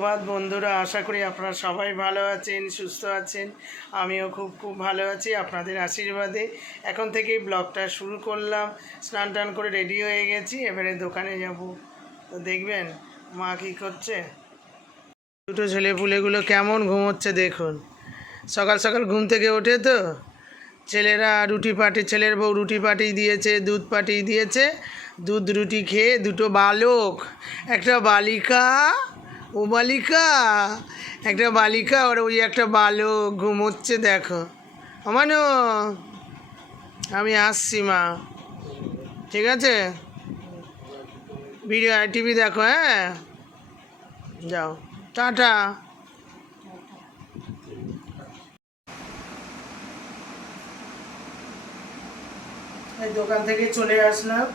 সুপ্রভাত বন্ধুরা, আশা করি আপনারা সবাই ভালো আছেন, সুস্থ আছেন। আমিও খুব ভালো আছি আপনাদের আশীর্বাদে। এখন থেকেই ব্লগটা শুরু করলাম। স্নান টান করে রেডি হয়ে গেছি, এবারে দোকানে যাব। তো দেখবেন মা কী করছে। দুটো ছেলেপুলেগুলো কেমন ঘুমোচ্ছে দেখুন। সকাল সকাল ঘুম থেকে ওঠে তো ছেলেরা রুটি পাটি, ছেলের বউ রুটি পাঠিয়ে দিয়েছে, দুধ পাঠিয়ে দিয়েছে। দুধ রুটি খেয়ে দুটো বালক, একটা বালিকা, ও বালিকা, একটা বালিকা আর ওই একটা বালক ঘুমোচ্ছে। দেখো আমানো, আমি আসছি মা, ঠিক আছে? ভিডিও টিভি দেখো, হ্যাঁ যাও, টাটা। এই দোকান থেকে চলে আসলাম,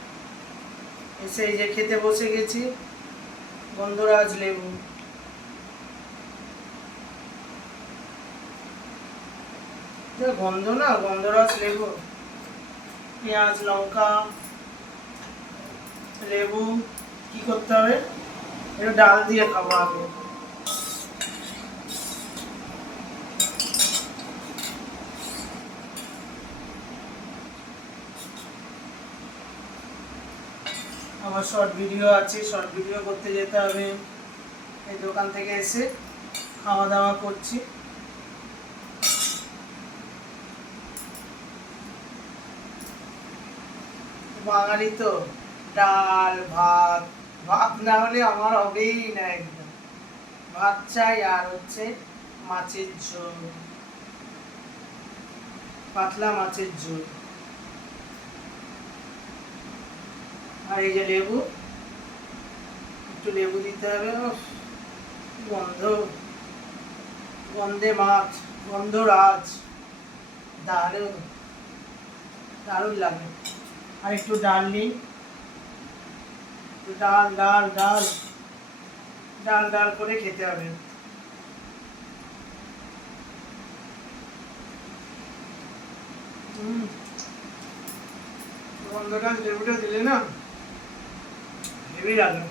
এসে এই যে খেতে বসে গেছি। গন্ধরাজ লেবু, গন্ধ না, গন্ধরাজ লেবু, পেঁয়াজ লঙ্কা লেবু। কি করতে হবে, একটু ডাল দিয়ে খাবো আগে। আমার শর্ট ভিডিও আছে, শর্ট ভিডিও করতে যেতে হবে। এই দোকান থেকে এসে খাওয়া দাওয়া করছি। বাঙালি তো ডাল ভাত, ভাত না হলে আমার হবেই না একদম। ভাত চাই, আর হচ্ছে মাছের ঝোল, পাতলা মাছের ঝোল। আর এই যে লেবু, একটু লেবু দিতে হবে। গন্ধ, গন্ধে মাছ, গন্ধরাজ, দারুণ দারুণ লাগে। আর একটু ডাল নিই, ডাল ডাল ডাল ডাল ডাল করে খেতে হবে। গন্ধরাজ লেবুটা দিলে না হেভি লাগে।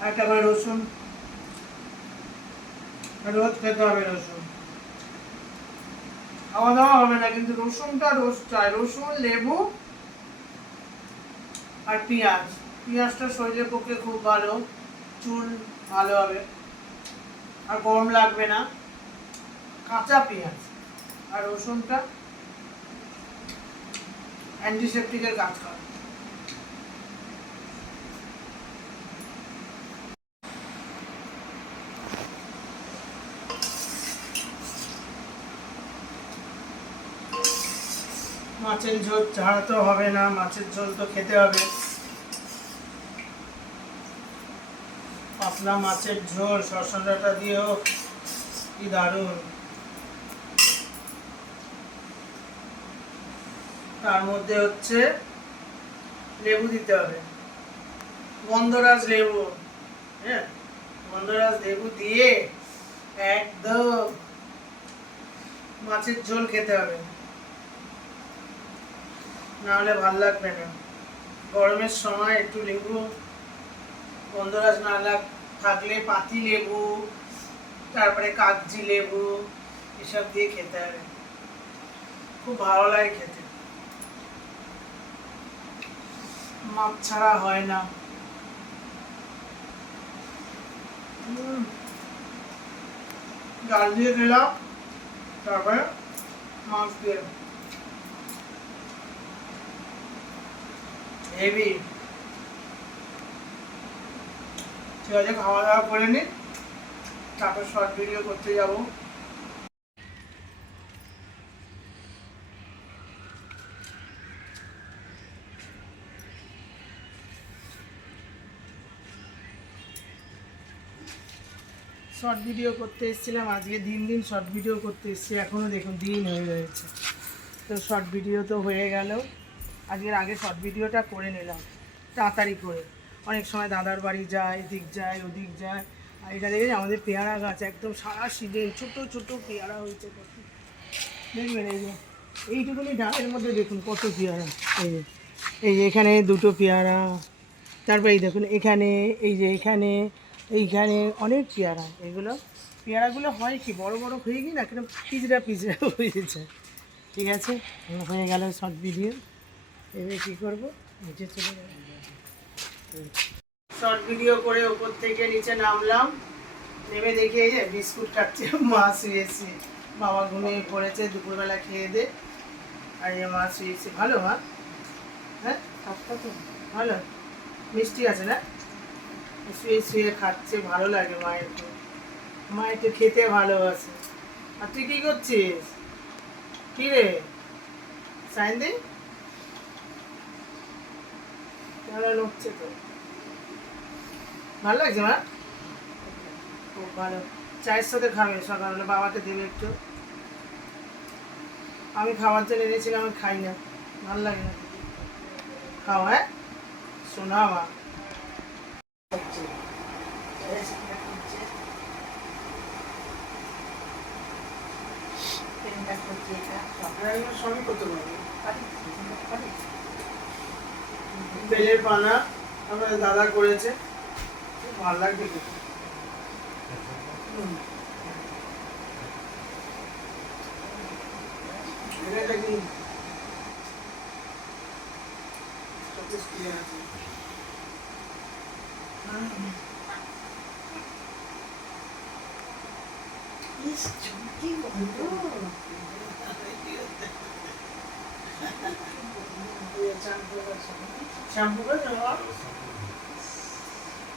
আর একটা করে রসুন, রোজ খেতে হবে রসুন। খাওয়া দাওয়া হবে না কিন্তু রসুনটা রোজ চাই। রসুন, লেবু আর পেঁয়াজ। পেঁয়াজটা শরীরের পক্ষে খুব ভালো, চুল ভালো হবে আর গরম লাগবে না। কাঁচা পেঁয়াজ আর রসুনটা অ্যান্টিসেপটিকের কাজ করে। মাছের ঝোল ছাড়া তো হবে না, মাছের ঝোল তো খেতে হবে। পাতলা মাছের ঝোল শসা ডাঁটা দিয়েও কি দারুণ। তার মধ্যে হচ্ছে লেবু দিতে হবে, গন্ধরাজ লেবু। হ্যাঁ, গন্ধরাজ লেবু দিয়ে একদম মাছের ঝোল খেতে হবে, নাহলে ভাল লাগবে না। গরমের সময় একটু লেবু, গন্ধরাজ না থাকলে পাতি লেবু, তারপরে কাগজি লেবু, এসব দিয়ে খেতে হবে, খুব ভালো লাগে খেতে। মাছ ছাড়া হয় না। ডাল দিয়ে খেলাম, তারপরে মাছ দিয়ে হেভি। ঠিক আছে, খাওয়া দাওয়া করে নিই, তারপর শর্ট ভিডিও করতে যাব। শর্ট ভিডিও করতে এসেছিলাম আজকে, দিন শর্ট ভিডিও করতে এসেছি, এখনও দেখুন দিন হয়ে রয়েছে। তো শর্ট ভিডিও তো হয়ে গেল, আজকের আগে শর্ট ভিডিওটা করে নিলাম তাড়াতাড়ি করে। অনেক সময় দাদার বাড়ি যায়, এদিক যায় ওদিক যায়। আর এটা দেখে আমাদের পেয়ারা গাছ একদম সারা সিজন ছোটো ছোটো পেয়ারা হয়েছে কত, দেখবেন এই যে এইটুকুনি ডালের মধ্যে দেখুন কত পেয়ারা। এই যে এখানে দুটো পেয়ারা, তারপর এই দেখুন এখানে, এই যে এখানে, এইখানে অনেক পেয়ারা, এগুলো পেয়ারাগুলো হয় কি বড় বড় হয়ে গিয়ে না কেন পিজরা পিজরা হয়ে যায়। ঠিক আছে, হয়ে গেল শর্ট ভিডিও। এবার কী করবো, নিচে চলে যাবো। শর্ট ভিডিও করে ওপর থেকে নিচে নামলাম, নেমে দেখে এই যে বিস্কুট খাচ্ছে মা শুয়েছে, বাবা ঘুমিয়ে পড়েছে দুপুরবেলা খেয়ে দে। আর এই মা শুয়েছে। ভালো মা? হ্যাঁ তো ভালো, মিষ্টি আছে না? শুয়ে শুয়ে খাচ্ছে, ভালো লাগে মায়ের তো, মা একটু খেতে ভালোবাসে। আর তুই কী করছিস? কী রে সাইন দি? ভালো লাগছে তো, ভালো লাগছে মা? খুব ভালো। চায়ের সাথে খাবে সকালবেলা, বাবাকে দেবে একটু। আমি খাওয়ার জন্য এনেছিলাম, আমি খাই না, ভালো লাগে না। খাও হ্যাঁ, শোনা মা। সবই করতে পারবো। বেলের পানা আমাদের দাদা করেছে, খুব ভালো লাগবে খেতে। এটা কি শ্যাম্পু করে দেওয়া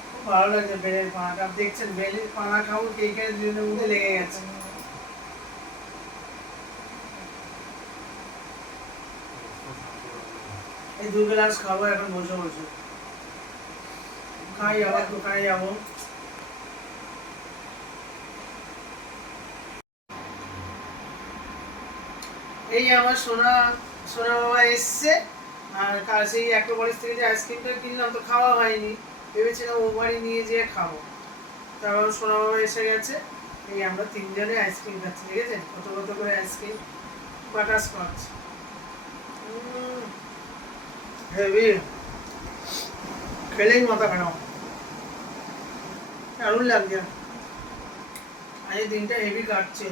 খুব ভালো লাগছে। বেলের পানাটা দেখছেন, বেলের পানা খাবো কেকের মধ্যে লেগে গেছে। এই 2 গ্লাস খাবো এখন বসে বসে, খাই আবার দোকানে যাবো। এই আমার সোনা সোনা বাবা এসছে, আর কাল সেই অ্যাক্রোপলিস থেকে যে আইসক্রিমটা কিনলাম তো খাওয়া হয়নি, ভেবেছিলাম ও বাড়ি নিয়ে যেয়ে খাবো। তারপর সোনা বাবা এসে গেছে, এই আমরা 3 জনে আইসক্রিম খাচ্ছি। দেখেছেন কত কত করে আইসক্রিম, বাটারস্কচ হেভি, খেলেই মাথা খারাপ, দারুণ লাগছে। আজ দিনটা হেভি কাটছে।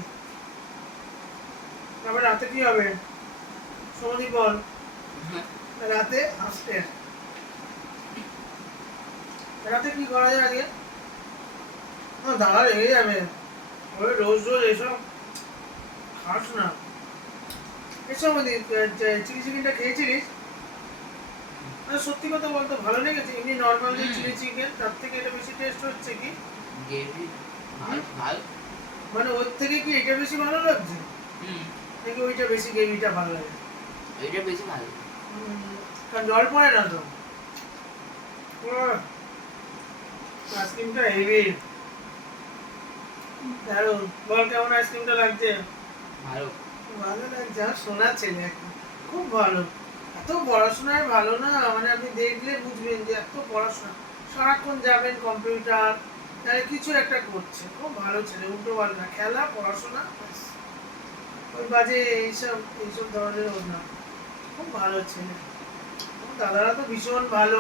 তারপর রাতে কি হবে সমুদ্র বল? রাতে আসতে রাতে কি করা যায় আজকে? দাদা লেগে যাবে, ওই রোজ রোজ এসব খাস না। এসব চিলি চিকেনটা খেয়েছিলিস? সত্যি কথা বলতো ভালো লেগেছে? এমনি নর্মাল যে চিলি চিকেন তার থেকে এটা বেশি টেস্ট হচ্ছে কি? মানে ওর থেকে কি এটা বেশি ভালো লাগছে নাকি ওইটা বেশি, গ্রেভিটা ভালো লাগে? এটা বেশি ভালো, কারণ জল পড়ে না তো। আইসক্রিমটা হেভি দারুণ। বল কেমন আইসক্রিমটা লাগছে? ভালো ভালো লাগছে। আর সোনা ছেলে খুব ভালো, এত পড়াশোনায় ভালো না, মানে আপনি দেখলে বুঝবেন যে এত পড়াশোনা, সারাক্ষণ যাবেন কম্পিউটার, তাহলে কিছু একটা করছে। খুব ভালো ছেলে, উল্টো পাল্টা খেলা পড়াশোনা, ওই বাজে এইসব এইসব ধরনের ওর না। খুব ভালো ছেলে। দাদারা তো ভীষণ ভালো,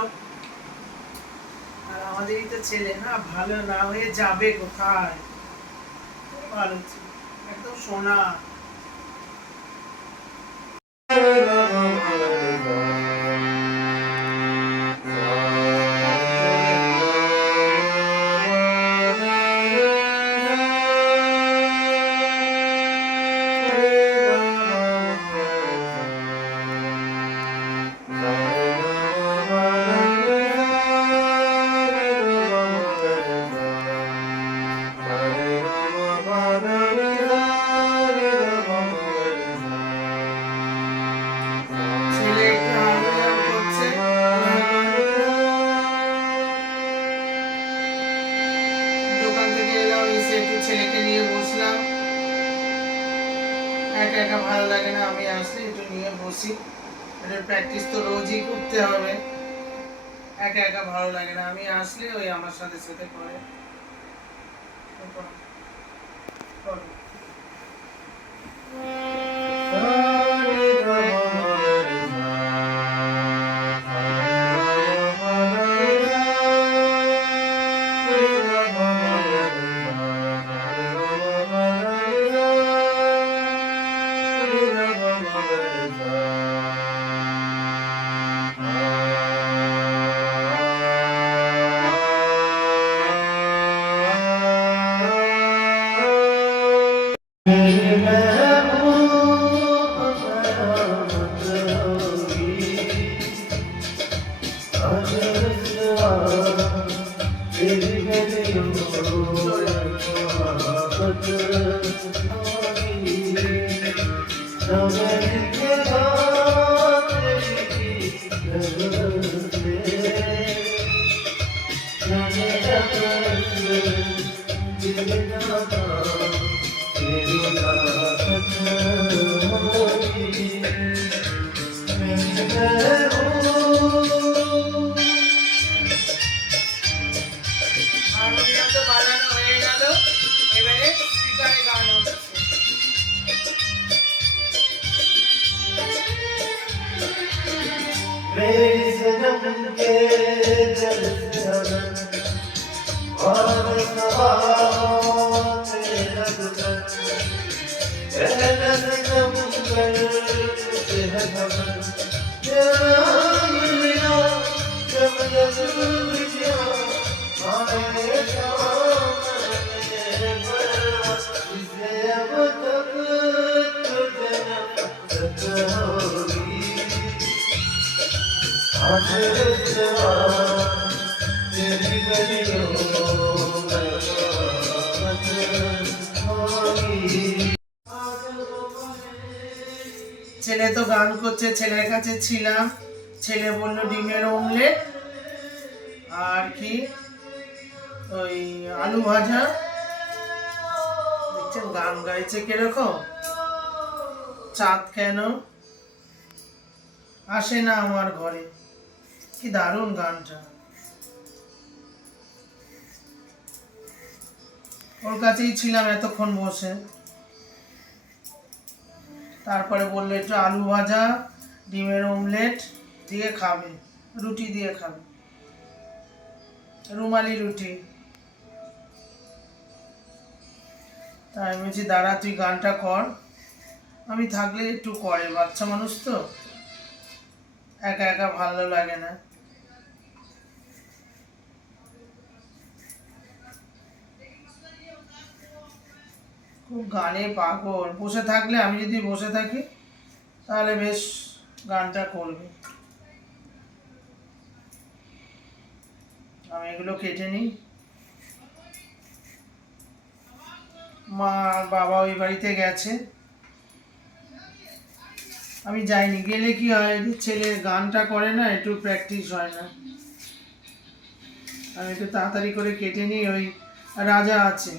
আর আমাদেরই তো ছেলে না ভালো না হয়ে যাবে কোথায়। খুব ভালো ছেলে, একদম সোনা। ছেলেকে নিয়ে বসলাম, একা একা ভালো লাগে না, আমি আসলে একটু নিয়ে বসি, এটা প্র্যাকটিস তো রোজই করতে হবে, একা একা ভালো লাগে না, আমি আসলে ওই আমার সাথে সাথে করে। হারমোনিয়াম তো বাজানো হয়ে গেল, এবারে স্পিকারে গান হচ্ছে। मेरी सनम के दिल से और सवाल तेरा गुजर तेरा सनम कर से खबर यार मेरा जब जब बुझा आए सामने पर इसे अब तक तुझे नफरत होगी आज तेरी गलियों में ছেলে তো গান করছে, ছেলের কাছে ছিলাম, ছেলে বলল ডিমের অমলেট আর কি ওই আলু ভাজা। দেখছেন গান গাইছে কিরকম, চাঁদ কেন আসে না আমার ঘরে, কি দারুণ গানটা। ওর কাছেই ছিলাম এতক্ষণ বসে, তারপরে বললো একটু আলু ভাজা ডিমের অমলেট দিয়ে খাবে, রুটি দিয়ে খাবে, রুমালি রুটি। তাই আমি বলছি দাঁড়া তুই গানটা কর, আমি থাকলে একটু করে, বাচ্চা মানুষ তো একা একা ভালো লাগে না। খুব গানে পাগল, বসে থাকলে, আমি যদি বসে থাকি তাহলে বেশ গানটা করবে। আমি এগুলো কেটে নিই। মা বাবা ওই বাড়িতে গেছে, আমি যাইনি। গেলে কি হয়, ছেলে গানটা করে না, একটু প্র্যাকটিস হয় না। আমি একটু তাড়াতাড়ি করে কেটে নিই। ওই রাজা আছে,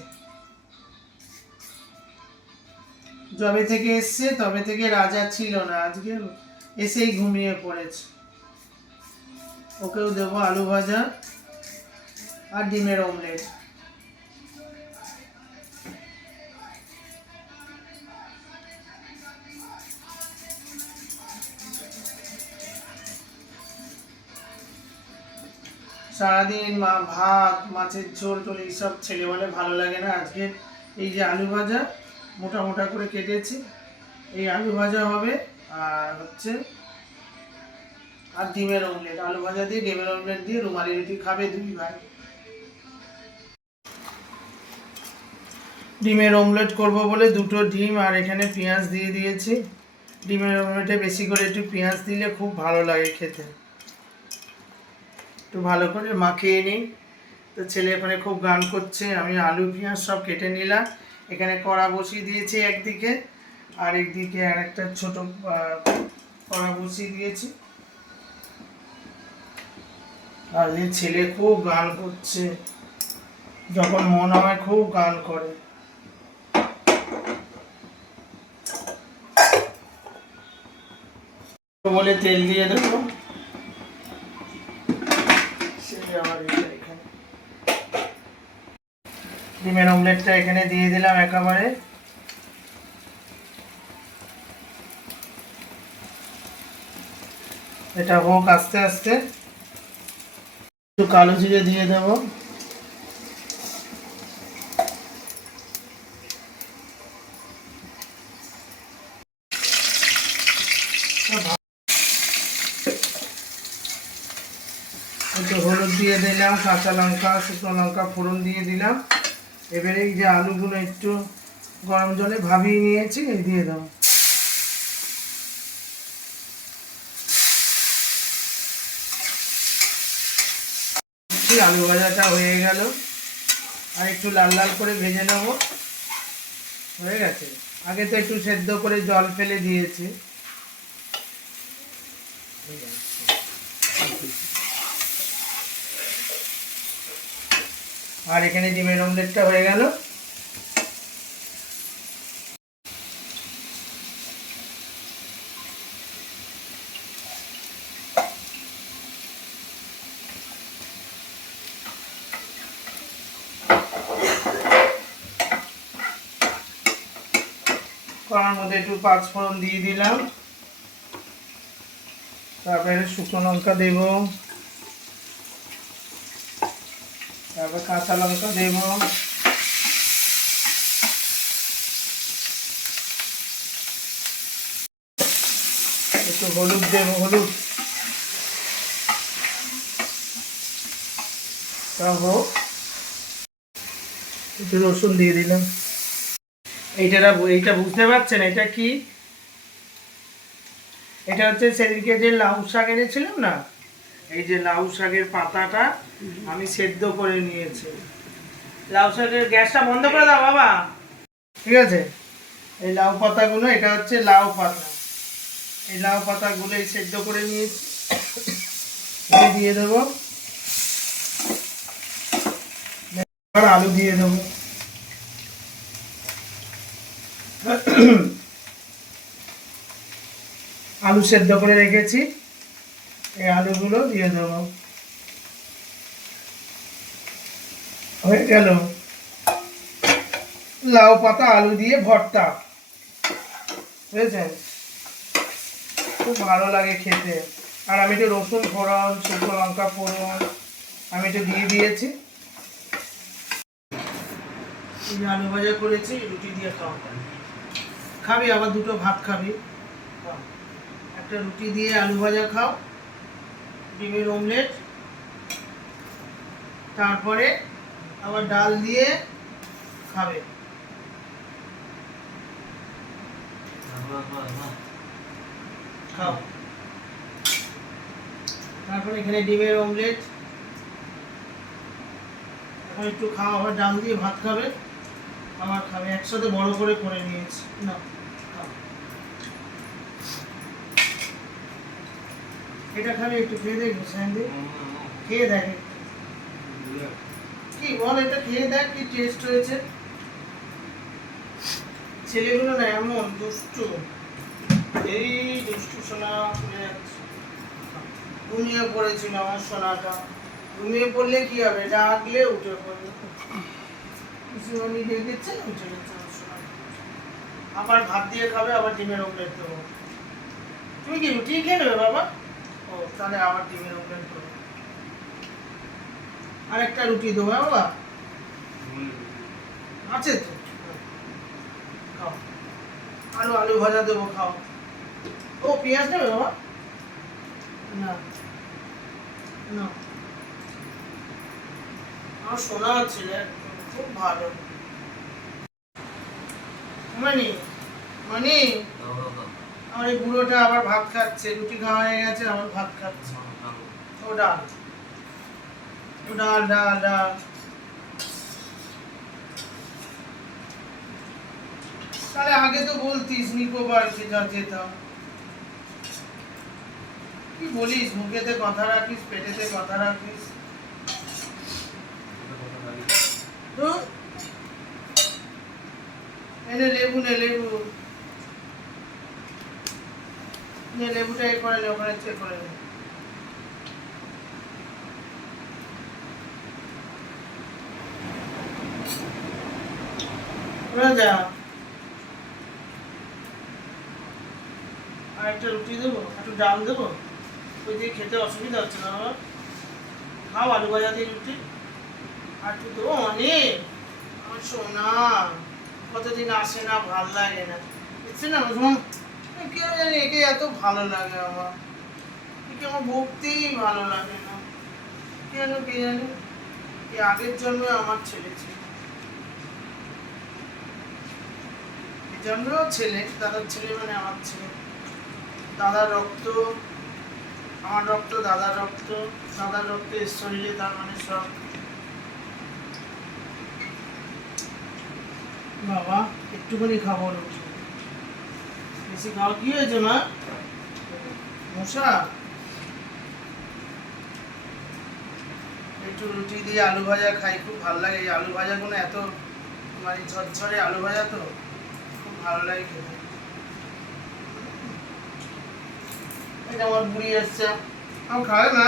যবে থেকে এসছে তবে থেকে রাজা ছিল না, আজকে এসেই ঘুমিয়ে পড়েছে। ওকেও দেবো আলু ভাজা আর ডিমের অমলেট। সারাদিন ভাত মাছের ঝোল টোল এইসব ছেলে বলে ভালো লাগে না। আজকে এই যে আলু ভাজা মোটা মোটা করে কেটেছি, এই আলু ভাজা হবে আর হচ্ছে আর ডিমের অমলেট। আলু ভাজা দিয়ে ডিমের অমলেট দিয়ে রুমালি রুটি খাবে দুই ভাই। ডিমের অমলেট করব বলে দুটো ডিম আর এখানে পেঁয়াজ দিয়ে দিয়েছি। ডিমের অমলেটে বেশি করে একটু পেঁয়াজ দিলে খুব ভালো লাগে খেতে। একটু ভালো করে মাখিয়ে নিই। তো ছেলে এখানে খুব গান করছে, আমি আলু পেঁয়াজ সব কেটে নিলাম। এখানে কড়া বসিয়ে দিয়েছি একদিকে, আর একদিকে আর একটা ছোটো কড়া বসিয়ে দিয়েছি। আর এই ছেলে খুব গান করছে, যখন মন হয় খুব গান করে। বলে তেল দিয়ে দেবো। ডিমের অমলেটটা এখানে দিয়ে দিলাম একেবারে। এটা হোক আস্তে আস্তে। একটু কালো জিরে দিয়ে দেবো। একটু হলুদ দিয়ে দিলাম, কাঁচা লঙ্কা শুকনো লঙ্কা ফোড়ন দিয়ে দিলাম। এবারে এই যে আলুগুলো একটু গরম জলে ভাবিয়ে নিয়েছি, এই দিয়ে দাও। আলু ভাজাটা হয়ে গেল, আর একটু লাল লাল করে ভেজে নেবো, হয়ে গেছে। আগে তো একটু সেদ্ধ করে জল ফেলে দিয়েছি। আর এখানে ডিমের অমলেটটা হয়ে গেল। কড়ার মধ্যে একটু পাঁচফোড়ন দিয়ে দিলাম, তারপরে শুকনো লঙ্কা দেব, তারপর কাঁচা লঙ্কা দেব, একটু হলুদ দেব, হলুদ তারপর একটু রসুন দিয়ে দিলাম। এইটা বুঝতে পারছেন এটা কি? এটা হচ্ছে সেদিনকে যে লাউ শাক এনেছিলাম না, এই যে লাউ শাকের পাতাটা আমি সেদ্ধ করে নিয়েছি। লাউ শাকের গ্যাসটা বন্ধ করে দাও বাবা, ঠিক আছে? এই লাউ পাতাগুলো, এটা হচ্ছে লাউ পাতা, এই লাউ পাতাগুলো সেদ্ধ করে নিয়েছি, দিয়ে দেবো। আর আলু দিয়ে দেবো। আলু সেদ্ধ করে রেখেছি, এই আলুগুলো দিয়ে দেবো। হয়ে গেল লাউ পাতা আলু দিয়ে ভর্তা, বুঝেছেন? খুব ভালো লাগে খেতে। আর আমি একটু রসুন ফোড়ন, শুকনো লঙ্কা ফোড়ন আমি একটু দিয়ে দিয়েছি। এই যে আলু ভাজা করেছি, রুটি দিয়ে খাওয়া খাবি, আবার দুটো ভাত খাবি, একটা রুটি দিয়ে আলু ভাজা খাও, ডিমের অমলেট, তারপরে আবার ডাল দিয়ে খাবে। খাও, তারপরে এখানে ডিমের অমলেট, এখন একটু খাও, আবার ডাল দিয়ে ভাত খাবে, আবার খাবে, একসাথে বড় করে করে নিয়েছি। না খাও, এটা খাবে, একটু খেয়ে দেখবো স্যান্ডি, খেয়ে দেখ কি বল, এটা খেয়ে দেখ কি টেস্ট হয়েছে। ছেলেগুলো না এমন দুষ্টু, এই দুষ্টু সোনা করে যাচ্ছে। ঘুমিয়ে পড়েছিল আমার সোনাটা, ঘুমিয়ে পড়লে কি হবে, ডাকলে উঠে পড়বে। উনি ডেকেছে, উঠে গেছে আমার সোনা। আবার ভাত দিয়ে খাবে, আবার ডিমের অমলেট দেবো। তুমি কি রুটি খেয়ে নেবে বাবা? ও তাহলে আবার ডিমের অমলেট দেবো, আর একটা রুটি দেবো বাবা, আছে তো? খাও, আলু ভাজা দেবো, খাও। ও পেঁয়াজ নেবে বাবা? না না, আমার সোনা ছেলে খুব ভালো। মানি মানি, আমার এই বুড়োটা আবার ভাত খাচ্ছে, রুটি খাওয়া হয়ে গেছে, আবার ভাত খাচ্ছে। ও ডাল, ও ডাল ডাল ডাল। তাহলে আগে তো বলতিস নিকো বাড়িতে যেতাম। কি বলিস, মুখেতে কথা রাখিস, পেটেতে কথা রাখিস। এনে লেবু নে, লেবু নে, লেবুটা এ করে নে, ওখানে চেক করে নে। যা, আর একটা রুটি দেবো, একটু ডাল দেবো, ওই দিয়ে খেতে অসুবিধা হচ্ছে না আমার। খাও আলু ভাজা দিয়ে রুটি, আর একটু দেবো অনেক। আমার সোনা কতদিন আসে না, ভাল লাগে না, বুঝছি না? কেন জানি একে এত ভালো লাগে আমার, একে আমার ভক্তিই ভালো লাগে না কেন কে জানি। এই আগের জন্মে আমার ছেলে ছিল, এই জন্মেও ছেলে, দাদার ছেলে মানে আমার ছেলে। দাদার রক্ত, আমার রক্ত, দাদার রক্ত, দাদার রক্ত এর শরীরে, তার মানে সব। বাবা একটুখানি খাবো রুটি। বেশি খাওয়া কি হয়েছে মা? মশা? একটু রুটি দিয়ে আলু ভাজা খাই, খুব ভালো লাগে। এই আলু ভাজাগুলো এত মানে ঝরঝরে আলু ভাজা তো খুব ভালো লাগে খেতে। এটা আমার বুড়ি এসছে, আমি খাবে না,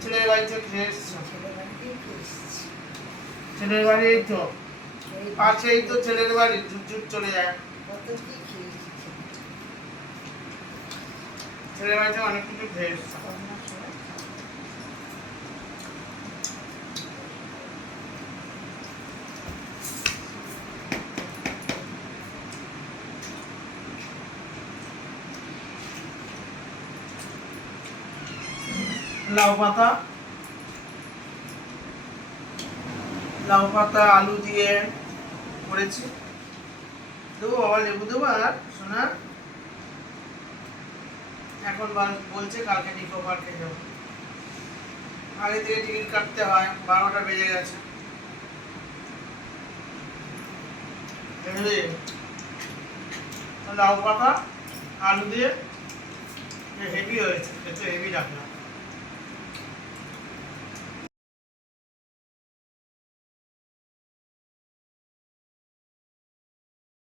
ছেলের বাড়ি থেকে খেয়ে এসছে। ছেলের বাড়ি এই তো পাশেই তো ছেলের বাড়ি, ঝুট চলে যায়। ছেলের বাড়িতে অনেক কিছু খেয়ে এসছে। লাউ পাতা, লাউ পাতা আলু দিয়ে করেছি। দেবো বাবা, লেবু দেবো আর সোনা? এখন বলছে কালকে নিকো পার্কে যাবো। আগে থেকে টিকিট কাটতে হয়, 12টা বেজে গেছে। লাউ পাতা আলু দিয়ে হেভি হয়েছে, খেতে হেভি লাগলো।